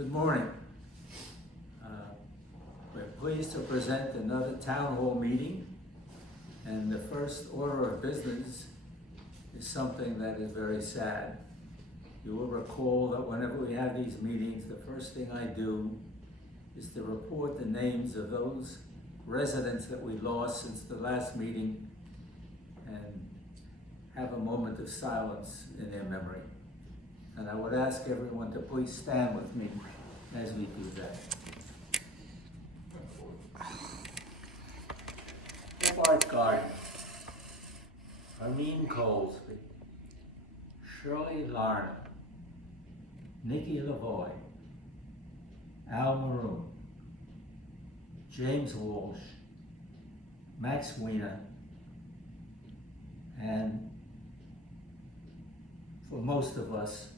Good morning. We're pleased to present another town hall meeting, and the first order of business is something that is very sad. You will recall that whenever we have these meetings, the first thing I do is to report the names of those residents that we lost since the last meeting and have a moment of silence in their memory. And I would ask everyone to please stand with me as we do that. Bart Gardner, Arlene Colesby, Shirley Larner, Nikki Lavoie, Al Maroon, James Walsh, Max Wiener, and for most of us,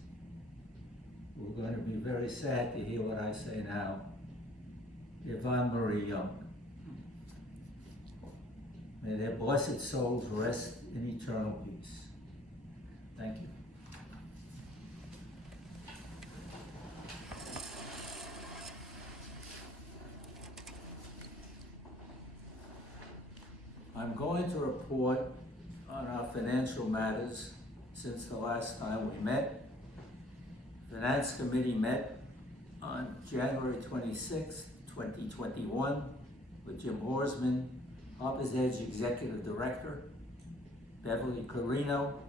we're going to be very sad to hear what I say now, Yvonne Marie Young. May their blessed souls rest in eternal peace. Thank you. I'm going to report on our financial matters since the last time we met. Finance Committee met on January 26, 2021 with Jim Horsman, Harbor's Edge Executive Director, Beverly Carino,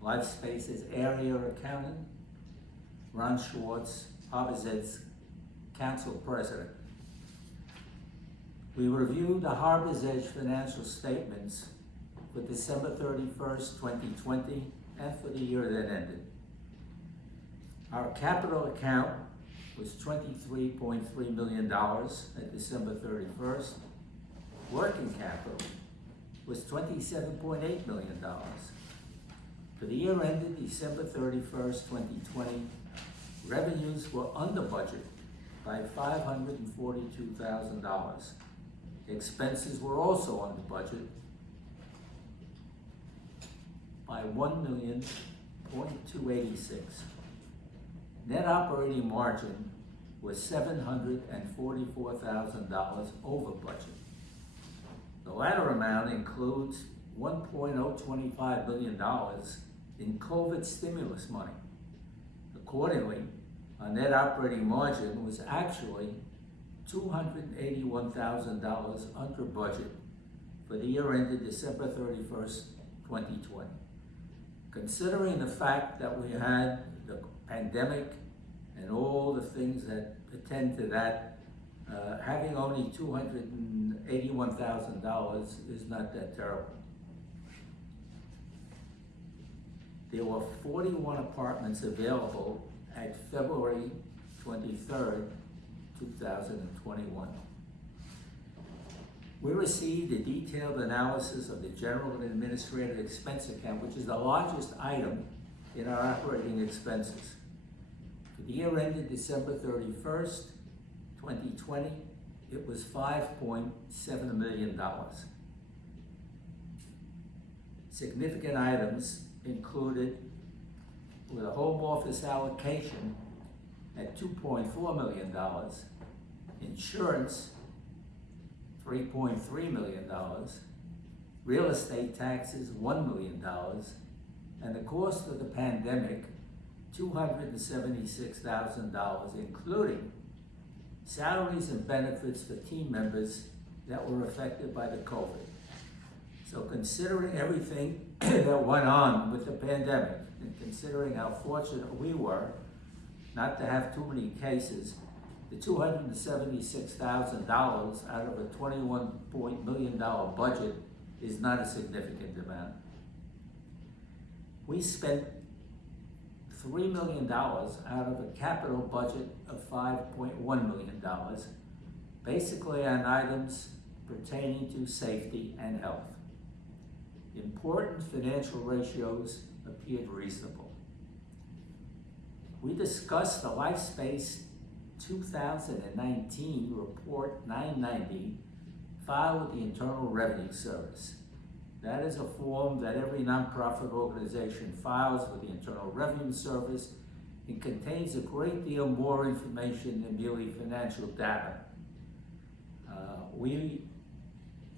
LifeSpace's Area Accountant, Ron Schwartz, Harbor's Edge Council President. We reviewed the Harbor's Edge financial statements for December 31st, 2020, and for the year that ended. Our capital account was $23.3 million at December 31st. Working capital was $27.8 million. For the year ended December 31st, 2020, revenues were under budget by $542,000. Expenses were also under budget by $1,286,000. Net operating margin was $744,000 over budget. The latter amount includes $1.025 billion in COVID stimulus money. Accordingly, our net operating margin was actually $281,000 under budget for the year ended December 31st, 2020. Considering the fact that we had the pandemic and all the things that attend to that, having only $281,000 is not that terrible. There were 41 apartments available at February 23rd, 2021. We received a detailed analysis of the general and administrative expense account, which is the largest item in our operating expenses. For the year ended December 31st, 2020, it was $5.7 million. Significant items included with a home office allocation at $2.4 million, insurance, $3.3 million, real estate taxes, $1 million, and the cost of the pandemic, $276,000, including salaries and benefits for team members that were affected by the COVID. So considering everything that went on with the pandemic, and considering how fortunate we were not to have too many cases, the $276,000 out of a $21 million budget is not a significant amount. We spent $3 million out of a capital budget of $5.1 million, basically on items pertaining to safety and health. Important financial ratios appeared reasonable. We discussed the LifeSpace 2019 Report 990 filed with the Internal Revenue Service. That is a form that every nonprofit organization files with the Internal Revenue Service It contains a great deal more information than merely financial data. We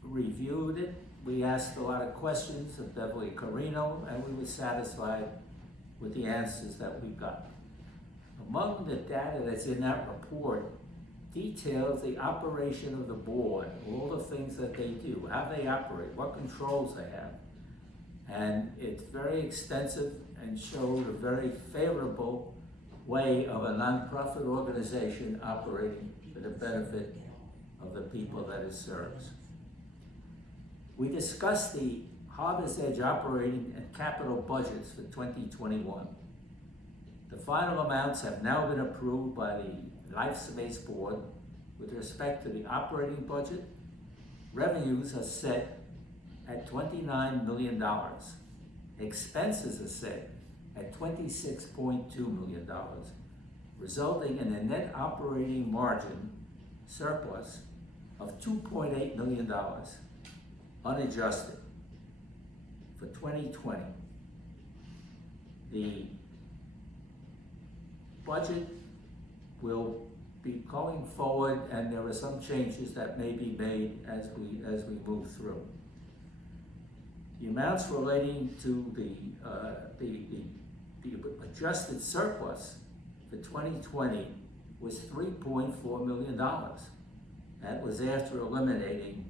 reviewed it, we asked a lot of questions of Beverly Carino, and we were satisfied with the answers that we got. Among the data that's in that report details the operation of the board, all the things that they do, how they operate, what controls they have. And it's very extensive and showed a very favorable way of a nonprofit organization operating for the benefit of the people that it serves. We discussed the Harbor's Edge operating and capital budgets for 2021. The final amounts have now been approved by the Life Space Board. With respect to the operating budget, revenues are set at $29 million. Expenses are set at $26.2 million, resulting in a net operating margin surplus of $2.8 million, unadjusted, for 2020. The budget will be going forward, and there are some changes that may be made as we move through. The amounts relating to the adjusted surplus for 2020 was $3.4 million. That was after eliminating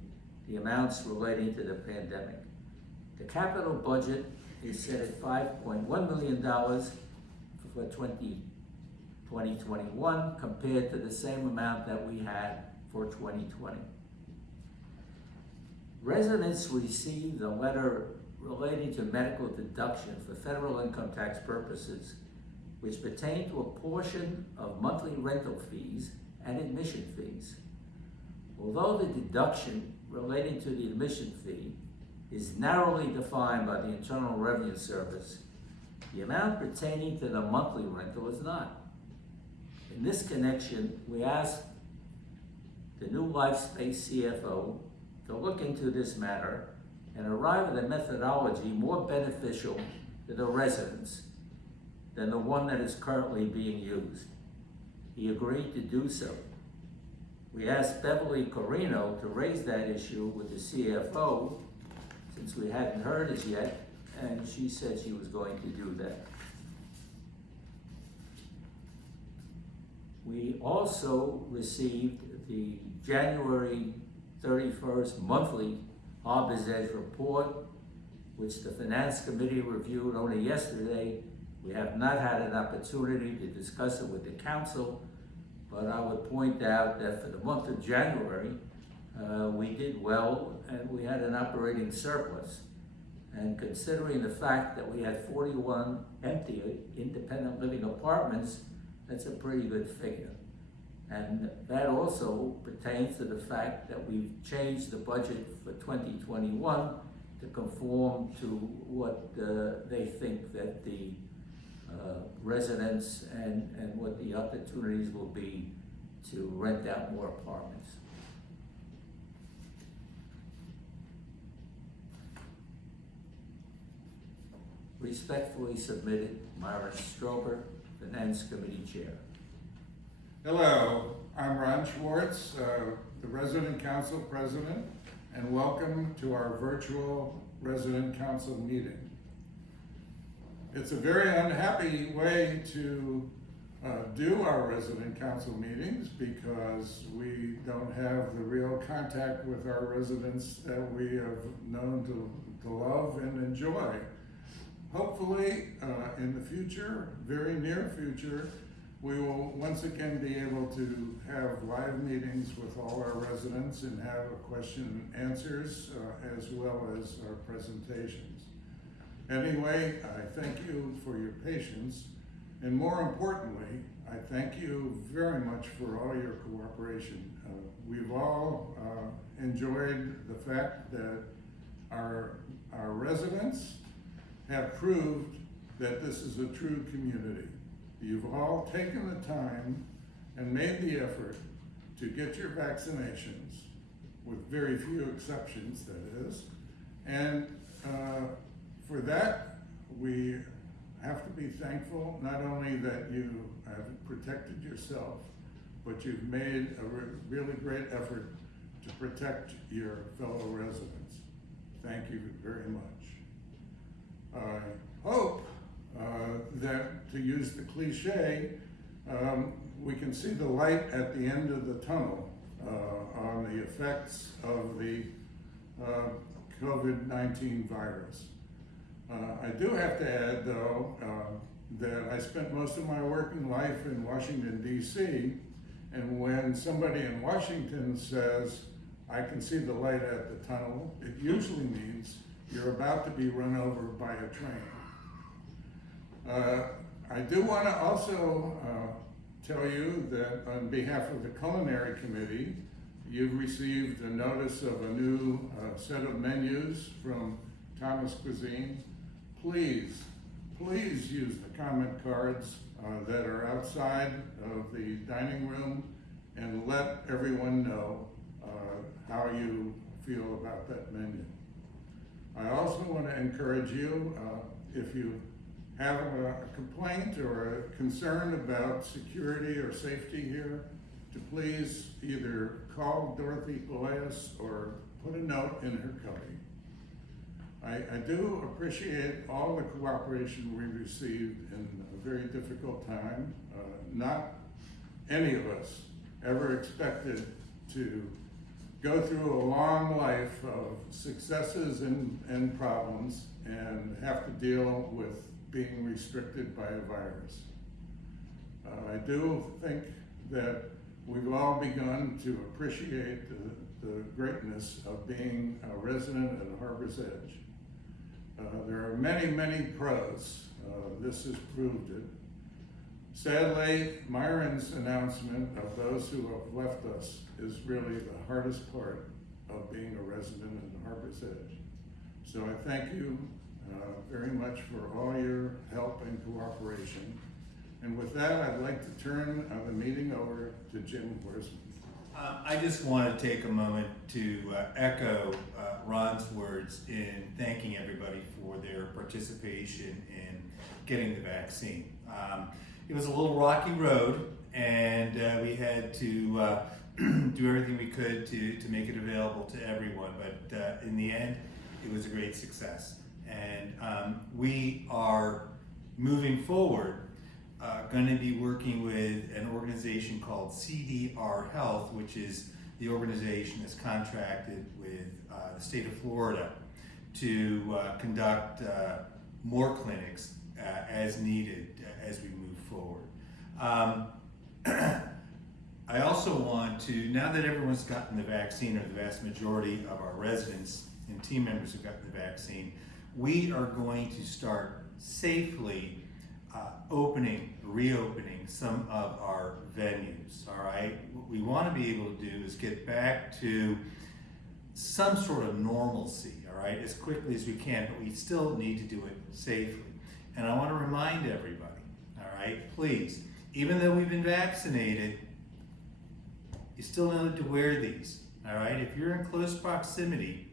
the amounts relating to the pandemic. The capital budget is set at $5.1 million for 2021 compared to the same amount that we had for 2020. Residents received a letter relating to medical deduction for federal income tax purposes, which pertain to a portion of monthly rental fees and admission fees. Although the deduction relating to the admission fee is narrowly defined by the Internal Revenue Service, the amount pertaining to the monthly rental is not. In this connection, we asked the new LifeSpace CFO to look into this matter and arrive at a methodology more beneficial to the residents than the one that is currently being used. He agreed to do so. We asked Beverly Carino to raise that issue with the CFO, since we hadn't heard as yet, and she said she was going to do that. We also received the January 31st monthly Harbor's Edge report, which the Finance Committee reviewed only yesterday. We have not had an opportunity to discuss it with the council, but I would point out that for the month of January, we did well and we had an operating surplus. And considering the fact that we had 41 empty independent living apartments, that's a pretty good figure. And that also pertains to the fact that we've changed the budget for 2021 to conform to what they think that the residents and what the opportunities will be to rent out more apartments. Respectfully submitted, Myron Strober, Finance Committee Chair. Hello, I'm Ron Schwartz, the Resident Council President, and welcome to our virtual Resident Council meeting. It's a very unhappy way to do our Resident Council meetings because we don't have the real contact with our residents that we have known to love and enjoy. Hopefully, in the future, very near future, we will once again be able to have live meetings with all our residents and have question and answers as well as our presentations. Anyway, I thank you for your patience, and more importantly, I thank you very much for all your cooperation. We've all enjoyed the fact that our residents have proved that this is a true community. You've all taken the time and made the effort to get your vaccinations, with very few exceptions, that is. And for that, we have to be thankful not only that you have protected yourself, but you've made a really great effort to protect your fellow residents. Thank you very much. I hope that, to use the cliche, we can see the light at the end of the tunnel on the effects of the COVID-19 virus. I do have to add, though, that I spent most of my working life in Washington, D.C., and when somebody in Washington says, I can see the light at the tunnel, it usually means you're about to be run over by a train. I do want to also tell you that on behalf of the Culinary Committee, you've received a notice of a new set of menus from Thomas Cuisine. Please use the comment cards that are outside of the dining room and let everyone know how you feel about that menu. I also want to encourage you, if you have a complaint or a concern about security or safety here, to please either call Dorothy Peleus or put a note in her cubby. I do appreciate all the cooperation we received in a very difficult time. Not any of us ever expected to go through a long life of successes and problems and have to deal with being restricted by a virus. I do think that we've all begun to appreciate the greatness of being a resident at Harbor's Edge. There are many pros. This has proved it. Sadly, Myron's announcement of those who have left us is really the hardest part of being a resident in Harbor's Edge. So I thank you very much for all your help and cooperation. And with that, I'd like to turn the meeting over to Jim Horsman. I just want to take a moment to echo Ron's words in thanking everybody for their participation in getting the vaccine. It was a little rocky road, and we had to do everything we could to make it available to everyone, but in the end, it was a great success. And we are moving forward going to be working with an organization called CDR Health, which is the organization that's contracted with the state of Florida to conduct more clinics as needed as we move forward. I also want to, now that everyone's gotten the vaccine, or the vast majority of our residents and team members have gotten the vaccine, we are going to start safely reopening some of our venues, all right? What we want to be able to do is get back to some sort of normalcy, all right, as quickly as we can, but we still need to do it safely. And I want to remind everybody, all right, please, even though we've been vaccinated, you still need to wear these, all right? If you're in close proximity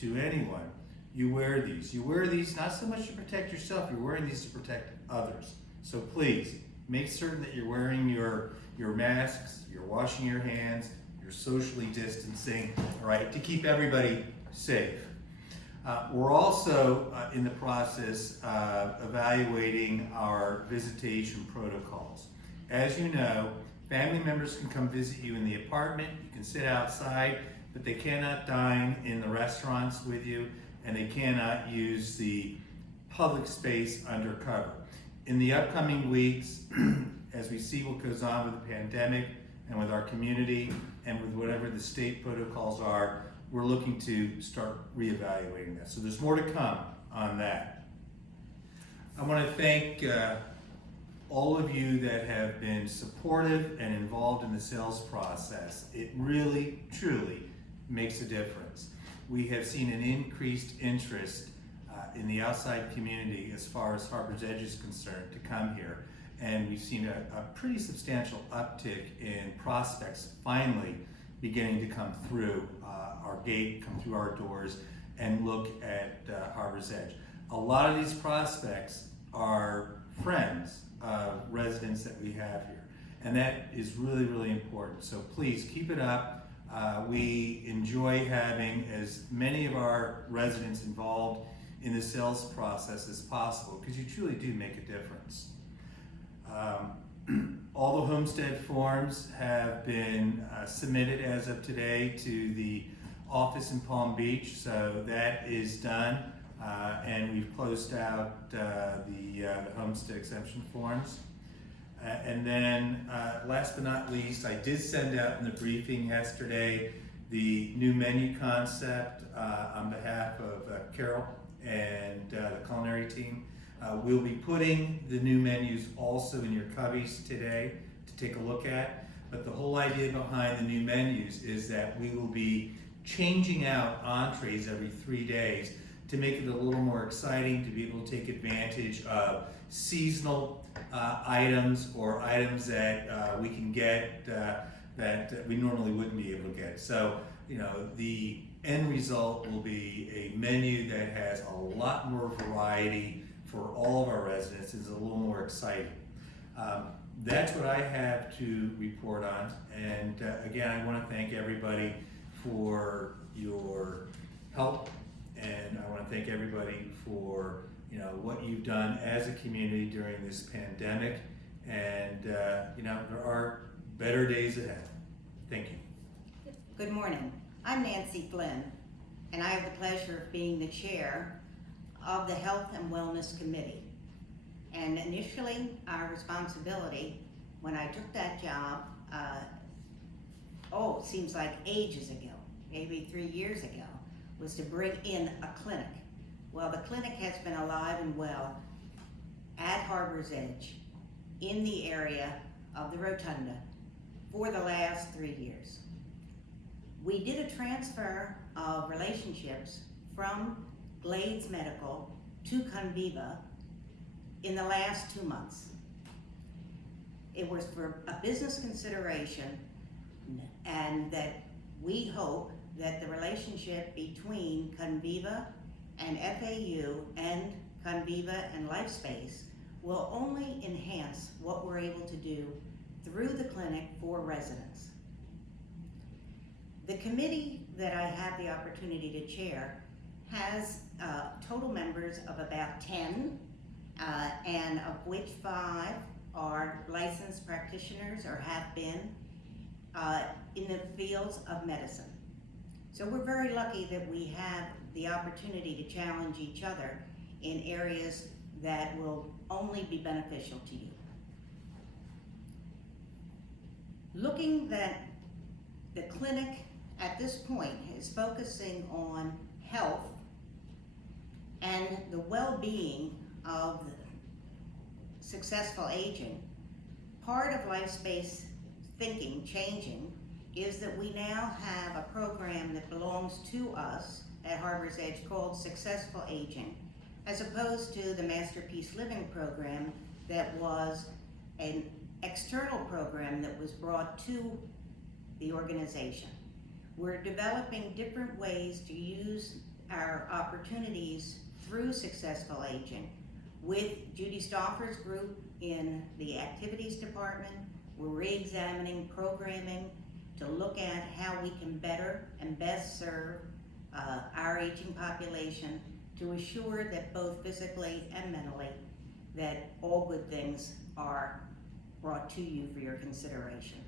to anyone, you wear these. You wear these not so much to protect yourself, you're wearing these to protect others. So please, make certain that you're wearing your masks, you're washing your hands, you're socially distancing, all right, to keep everybody safe. We're also in the process of evaluating our visitation protocols. As you know, family members can come visit you in the apartment, you can sit outside, but they cannot dine in the restaurants with you, and they cannot use the public space undercover. In the upcoming weeks, as we see what goes on with the pandemic and with our community and with whatever the state protocols are, we're looking to start reevaluating that. So there's more to come on that. I want to thank all of you that have been supportive and involved in the sales process. It really, truly makes a difference. We have seen an increased interest in the outside community as far as Harbor's Edge is concerned to come here. And we've seen a pretty substantial uptick in prospects finally beginning to come through our gate, come through our doors, and look at Harbor's Edge. A lot of these prospects are friends of residents that we have here. And that is really, really important. So please keep it up. We enjoy having as many of our residents involved in the sales process as possible because you truly do make a difference. All the homestead forms have been submitted as of today to the office in Palm Beach, so that is done, and we've closed out the homestead exemption forms. And then last but not least, I did send out in the briefing yesterday the new menu concept on behalf of Carol and the culinary team. We'll be putting the new menus also in your cubbies today to take a look at. But the whole idea behind the new menus is that we will be changing out entrees every 3 days to make it a little more exciting, to be able to take advantage of seasonal items or items that we can get that we normally wouldn't be able to get. So, you know, the end result will be a menu that has a lot more variety for all of our residents. It's a little more exciting. That's what I have to report on. And again, I want to thank everybody for your help, and I want to thank everybody for what you've done as a community during this pandemic. And there are better days ahead. Thank you. Good morning. I'm Nancy Flynn, and I have the pleasure of being the chair of the Health and Wellness Committee. And initially, our responsibility when I took that job, it seems like ages ago, maybe 3 years ago, was to bring in a clinic. Well, the clinic has been alive and well at Harbor's Edge in the area of the Rotunda for the last 3 years. We did a transfer of relationships from Glades Medical to Conviva in the last 2 months. It was for a business consideration, and that we hope that the relationship between Conviva and FAU and Conviva and LifeSpace will only enhance what we're able to do through the clinic for residents. The committee that I have the opportunity to chair has total members of about 10, and of which 5 are licensed practitioners or have been in the fields of medicine. So we're very lucky that we have the opportunity to challenge each other in areas that will only be beneficial to you. Looking that the clinic at this point is focusing on health and the well-being of successful aging, part of LifeSpace thinking changing is that we now have a program that belongs to us at Harbor's Edge called Successful Aging, as opposed to the Masterpiece Living program that was an external program that was brought to the organization. We're developing different ways to use our opportunities through Successful Aging. With Judy Stauffer's group in the activities department, we're re-examining programming to look at how we can better and best serve our aging population to assure that both physically and mentally that all good things are brought to you for your consideration.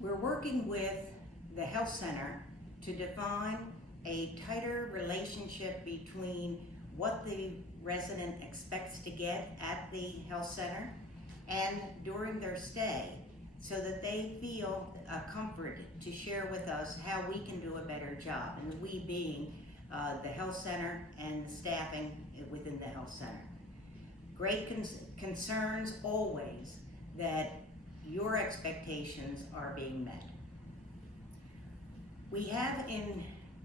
We're working with the health center to define a tighter relationship between what the resident expects to get at the health center and during their stay, so that they feel comfort to share with us how we can do a better job, and we being the health center and the staffing within the health center. Great concerns always that your expectations are being met. We have in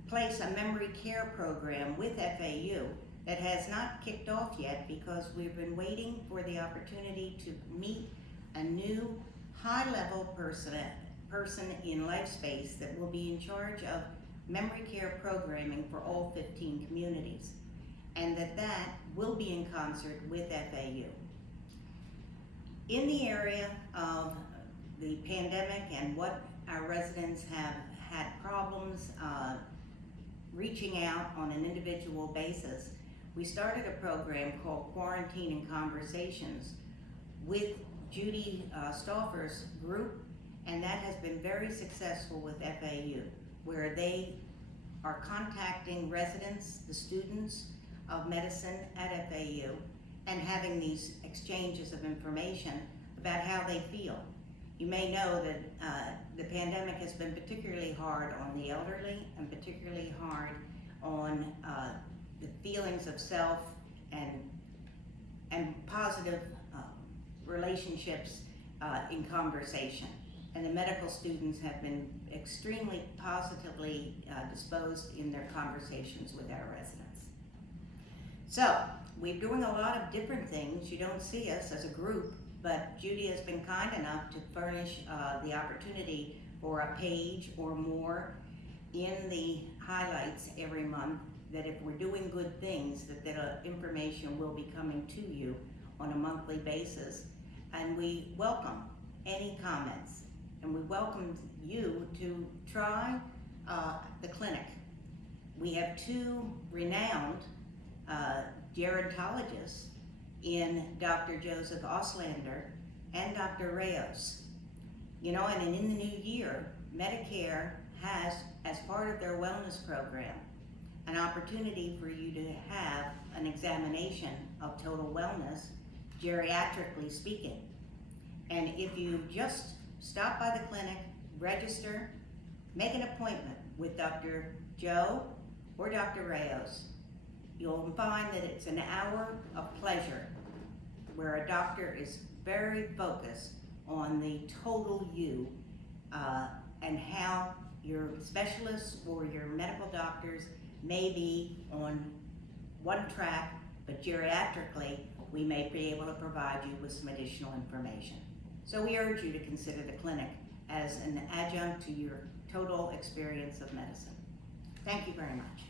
place a memory care program with FAU that has not kicked off yet because we've been waiting for the opportunity to meet a new high-level person in LifeSpace that will be in charge of memory care programming for all 15 communities, and that will be in concert with FAU. In the area of the pandemic and what our residents have had problems reaching out on an individual basis, we started a program called Quarantine and Conversations with Judy Stauffer's group, and that has been very successful with FAU, where they are contacting residents, the students of medicine at FAU, and having these exchanges of information about how they feel. You may know that the pandemic has been particularly hard on the elderly and particularly hard on the feelings of self and positive relationships in conversation. And the medical students have been extremely positively disposed in their conversations with our residents. So, we're doing a lot of different things. You don't see us as a group, but Judy has been kind enough to furnish the opportunity for a page or more in the highlights every month, that if we're doing good things, that information will be coming to you on a monthly basis. And we welcome any comments, and we welcome you to try the clinic. We have two renowned gerontologists in Dr. Joseph Auslander and Dr. Reyes. You know, and in the new year, Medicare has, as part of their wellness program, an opportunity for you to have an examination of total wellness, geriatrically speaking. And if you just stop by the clinic, register, make an appointment with Dr. Joe or Dr. Reyes, you'll find that it's an hour of pleasure where a doctor is very focused on the total you and how your specialists or your medical doctors may be on one track, but geriatrically, we may be able to provide you with some additional information. So we urge you to consider the clinic as an adjunct to your total experience of medicine. Thank you very much.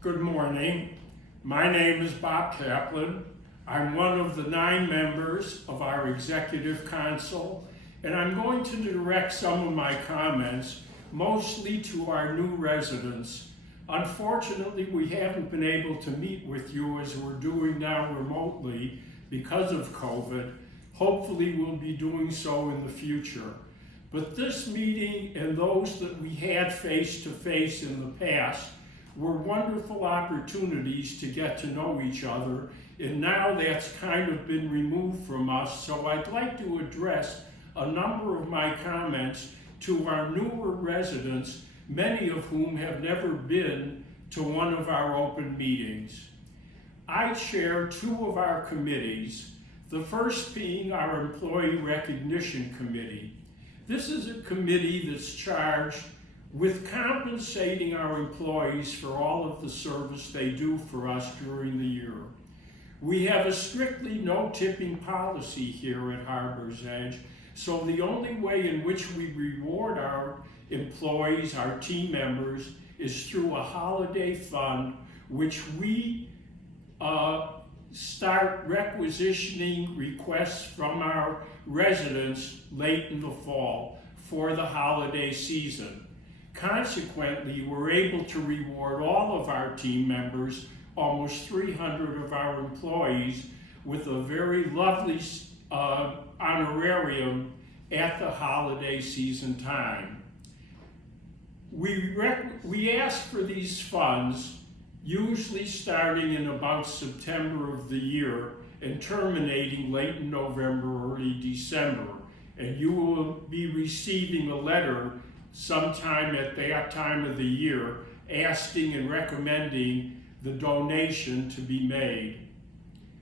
Good morning. My name is Bob Kaplan. I'm one of the 9 members of our Executive Council, and I'm going to direct some of my comments mostly to our new residents. Unfortunately, we haven't been able to meet with you as we're doing now remotely because of COVID. Hopefully, we'll be doing so in the future. But this meeting and those that we had face-to-face in the past were wonderful opportunities to get to know each other, and now that's kind of been removed from us, so I'd like to address a number of my comments to our newer residents, many of whom have never been to one of our open meetings. I chair 2 of our committees, the first being our Employee Recognition Committee. This is a committee that's charged with compensating our employees for all of the service they do for us during the year. We have a strictly no tipping policy here at Harbor's Edge, so the only way in which we reward our employees, our team members, is through a holiday fund, which we start requisitioning requests from our residents late in the fall for the holiday season. Consequently, we're able to reward all of our team members, almost 300 of our employees, with a very lovely honorarium at the holiday season time. We ask for these funds usually starting in about September of the year and terminating late in November, early December. And you will be receiving a letter sometime at that time of the year asking and recommending the donation to be made.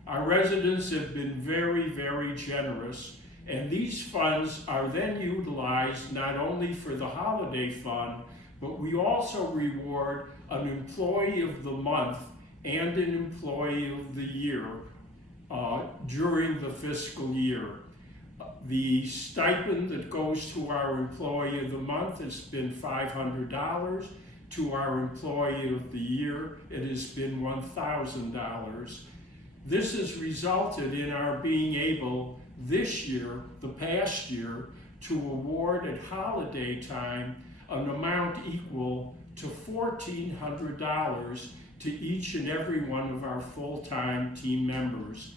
Our residents have been very, very generous, and these funds are then utilized not only for the holiday fund, but we also reward an employee of the month and an employee of the year during the fiscal year. The stipend that goes to our Employee of the Month has been $500. To our Employee of the Year, it has been $1,000. This has resulted in our being able this year, the past year, to award at holiday time an amount equal to $1,400 to each and every one of our full-time team members.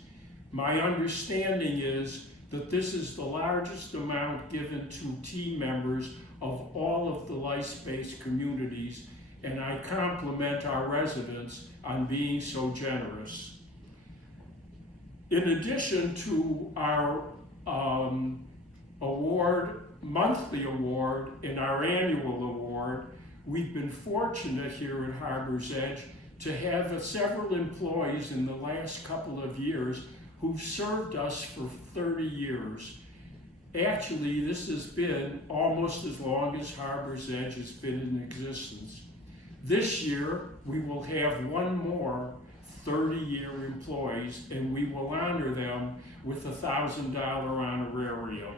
My understanding is that this is the largest amount given to team members of all of the life-based communities, and I compliment our residents on being so generous. In addition to our monthly award and our annual award, we've been fortunate here at Harbor's Edge to have several employees in the last couple of years who've served us for 30 years. Actually, this has been almost as long as Harbor's Edge has been in existence. This year, we will have one more 30-year employees, and we will honor them with a $1,000 honorarium.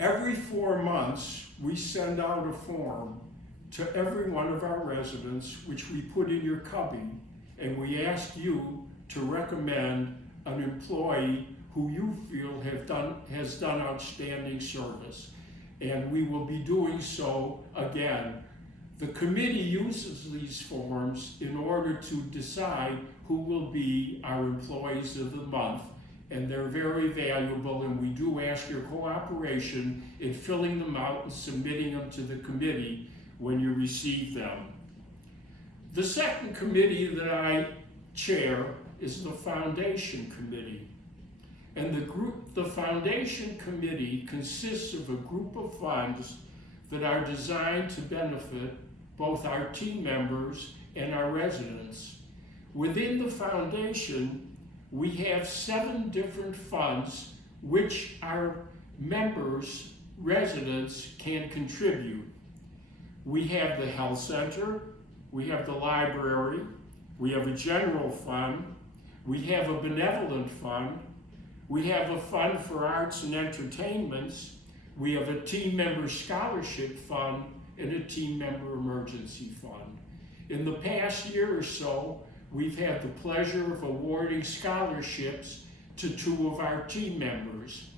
Every 4 months, we send out a form to every one of our residents, which we put in your cubby, and we ask you to recommend an employee who you feel has done outstanding service. And we will be doing so again. The committee uses these forms in order to decide who will be our employees of the month, and they're very valuable, and we do ask your cooperation in filling them out and submitting them to the committee when you receive them. The second committee that I chair is the Foundation Committee. And the Foundation Committee consists of a group of funds that are designed to benefit both our team members and our residents. Within the foundation, we have 7 different funds which our members, residents, can contribute. We have the health center, we have the library, we have a general fund, we have a benevolent fund, we have a fund for arts and entertainments, we have a team member scholarship fund, and a team member emergency fund. In the past year or so, we've had the pleasure of awarding scholarships to 2 of our team members.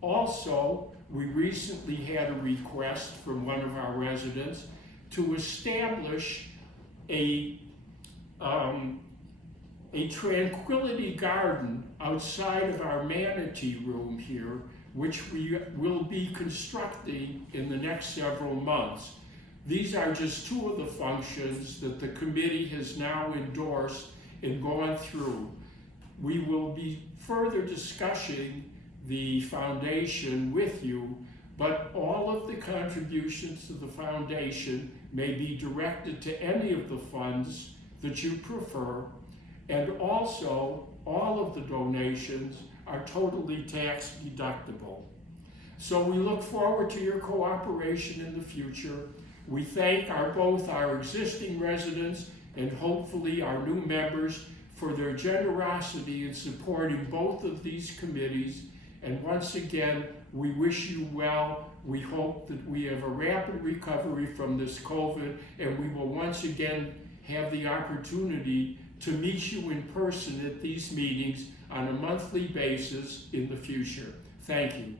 Also, we recently had a request from one of our residents to establish a tranquility garden outside of our manatee room here, which we will be constructing in the next several months. These are just 2 of the functions that the committee has now endorsed and gone through. We will be further discussing the foundation with you, but all of the contributions to the foundation may be directed to any of the funds that you prefer, and also all of the donations are totally tax deductible. So we look forward to your cooperation in the future. We thank both our existing residents and hopefully our new members for their generosity in supporting both of these committees. And once again, we wish you well. We hope that we have a rapid recovery from this COVID, and we will once again have the opportunity to meet you in person at these meetings on a monthly basis in the future. Thank you.